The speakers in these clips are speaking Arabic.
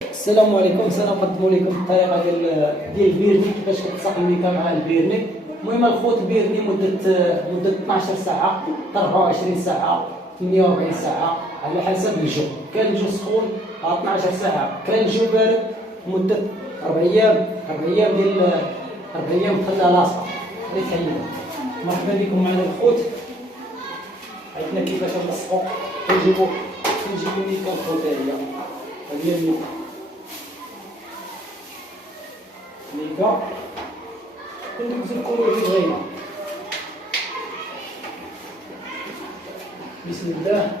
السلام عليكم. سنقدم لكم الطريقه ديال البيرني، كيفاش كتساق الميكا مع البيرني. المهم الخوت البيرني مده 12 ساعه، 24 ساعه، 48 ساعه على حسب الجو. كان الجو سخون 12 ساعه، كان الجو بارد مده 4 ايام. 4 ايام خليها لاصقه غير تحيدها. مرحبا بكم معنا الخوت. عرفنا كيفاش نلصقو. كنجيبو ميكا الخوت. هي ميكا كندوزو الكولور اللي بغينا. بسم الله.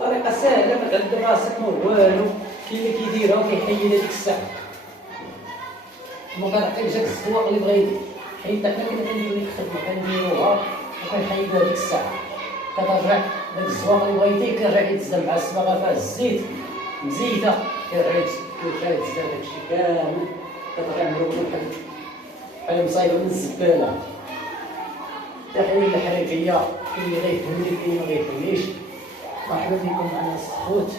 طريقة سهلة، ما تعذب راسك ما والو. كاين اللي كيديرها وكيحيد هذيك الساعة، ما كنعطيك جاك الزواق اللي بغيتي. حيدها حنا كنا كنديرو ديك الخدمة، كنديروها وكنحيدو هذيك الساعة. كترجع داك الزواق اللي بغيتي كيرجع يتزاد مع الصباغة فيها الزيت مزيتة، كيرجع يتزاد داكشي كامل. كترجع مرونة بحال مصايبة من الزبالة. تحويل الحريقية، كاين اللي غيفهمني كاين اللي مغيفهمنيش. مرحبا بكم معنا الخوت.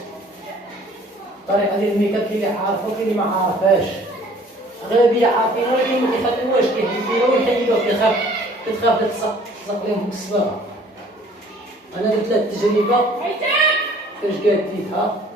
الطريقه ديال الميكا كاين اللي عارفها وكاين اللي ما عارفاش. اغلبيه عارفينها ولكن ما كيخليوهاش، كيحيدوها ويحيدوها. كتخاف تلصق لهم بالصباغه. انا درت لها التجربه فاش قاديتها.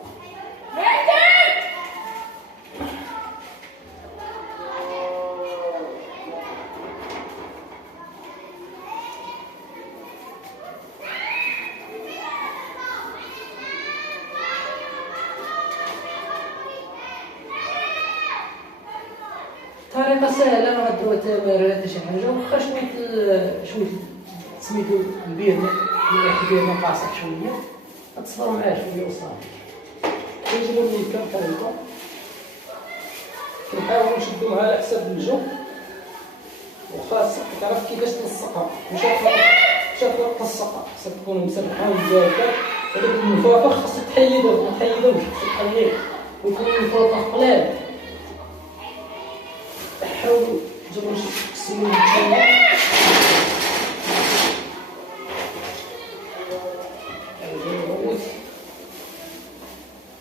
طريقة سهلة، ما غديروا تمارين ولا شي حاجة. واخا شوية سميتو البيرني، اللي البيرني قاصح شوية، غتصبروا معاه شوية وصافي. كنجيبو الميكا بحال هكا، كنحاولو نشدوها على حساب الجو. وخاصك تعرف كيفاش تلصقها، مش غتلصق تلصقها، خاصك تكون مسرحة ومزالكة. هذاك المنفوخ خاصك تحيدوه، متحيدوش، خاصك تخليه ويكون المنفوخ قلال. حاولوا تجيبوا شي سمين شويه.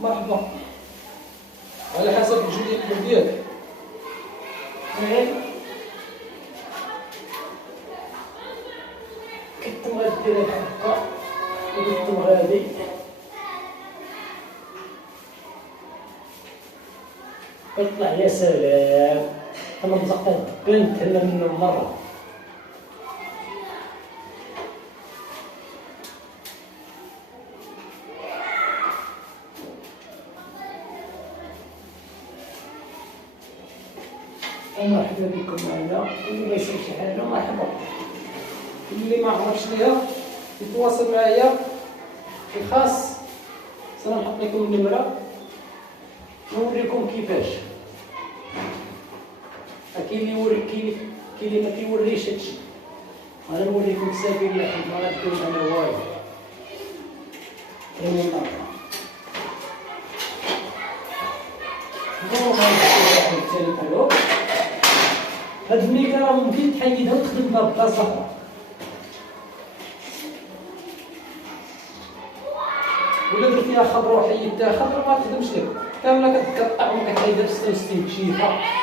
مرحبا، على حسب الجو ديالك. كنتم غاديرها بحال هكا وكنتم غادي كيطلع. يا سلام، انا مزقط بنت هنا منه مره. مرحبا بكم معنا. اللي بغى يشوف شي حاجه مرحبا. اللي ما عرفش ليها يتواصل معايا في الخاص. سنحط لكم النمره ونوريكم كيفاش. كاين اللي يوري، كاين اللي ما كيوريش هادشي. انا نوريكم سبيل الله، ما غاديروا انا والو. هاد الميكا راه ممكن تحيدها وتخدم بها بلاصه اخرى. ولا درت فيها خضره وحيدتها خضره ما تخدمش لك كامله، كتقطع وكتحيدها ب 66 بشيفه.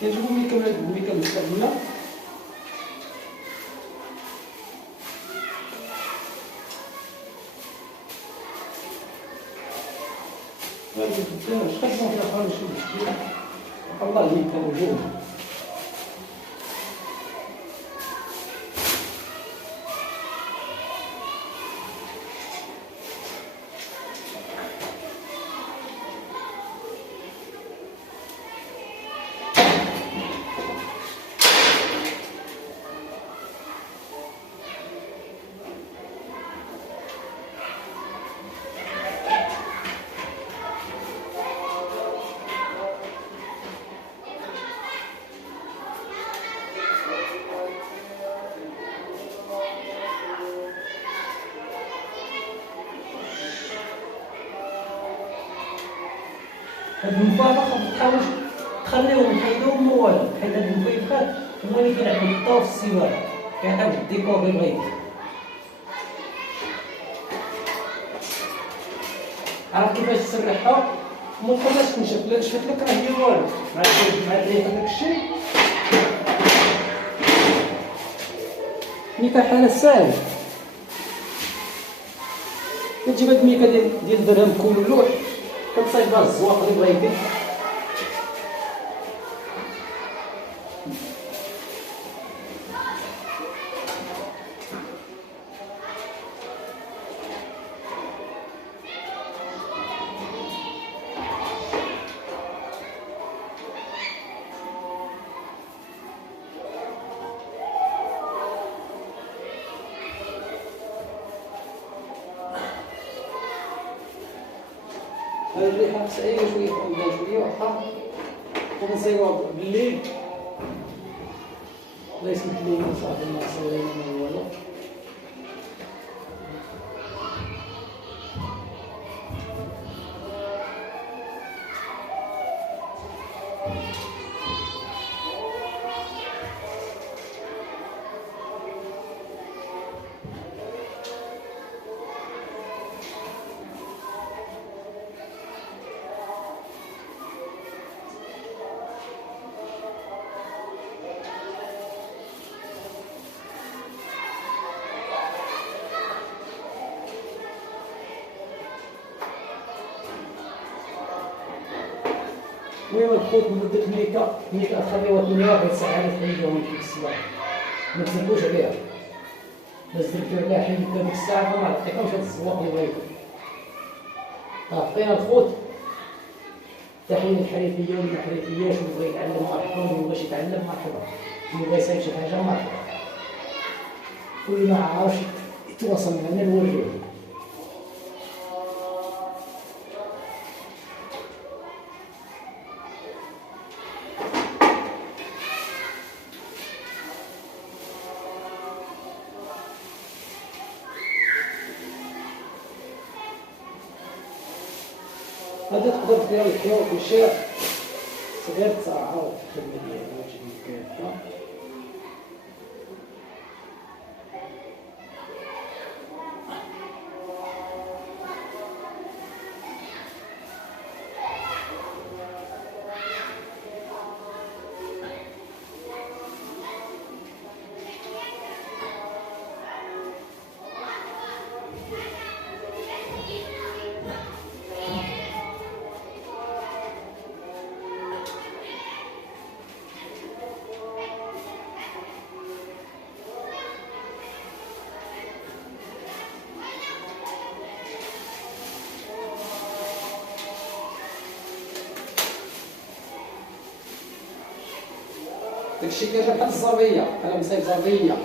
كنشوفو ملي كنستعملها متقدمش فيها خالص شي مشكل الله يهديك موجود. هاد المفارقة متحاولش تخليهم يحيدوهم من والو، حيت هاد المفيفات هما اللي كيلعبو الدور في السواق، كيعطيو الديكور اللي بغيتي. عرفت كيفاش تسرحها ومتخليهاش تنشف، لا نشفت لك راه هي والو، مع الريح داكشي ميكا حالة ساهل. كتجيب هاد الميكا ديال درهم كل لوح كتصايب بها الزواق اللي بغيتي. هاد الريحة سعيدة شوية عندها شوية وحار ونصيبوها بالليل. الله يسمح لي صافي ما صورينا ما والو. المهم الخوت مدة ميكا تخليوها 48 ساعة تحيدوهم في الصباح، ما تزلوش عليها، لا زلتو عليها حيدتها ديك الساعة فما عطيكمش هاد الزواق اللي بغيتو. عطينا الخوت تحية الحريفية والمحريفيات، واللي بغا يتعلم مرحبا، واللي مبغاش يتعلم مرحبا، اللي بغا يصايب شي حاجة مرحبا، واللي ما عرفش يتواصل معنا نوريوه. هذا تقدر دير الحيوط والشارع صغير صراحة الخدمة ديالها واجد مكافحة. داكشي كيرجع بحال الزربية، أنا مصايب زربية.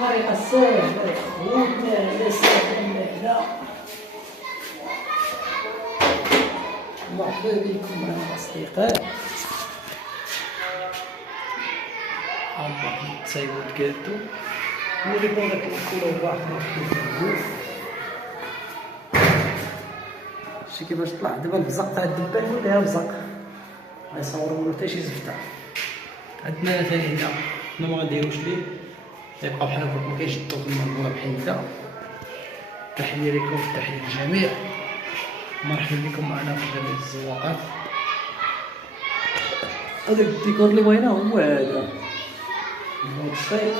طريقة سهلة يا خوتنا، لا سهلة لا. مرحبا بكم معنا الأصدقاء. الله تسايبوا تقادو نوريكم داك الكولور واحد شتي كيفاش طلع دابا البزق تاع الدبان ولا بزق ما يصوروا حتى شي زفته. عندنا ثاني هنا حنا ما غنديروش ليه يبقى بحال هكا ما كاينش الضوء المنظوره بحال هكا. تحيه لكم تحيه للجميع، مرحبا بكم معنا في جميع الزواقات. هذاك الديكور اللي بغينا هو هذا الصيف.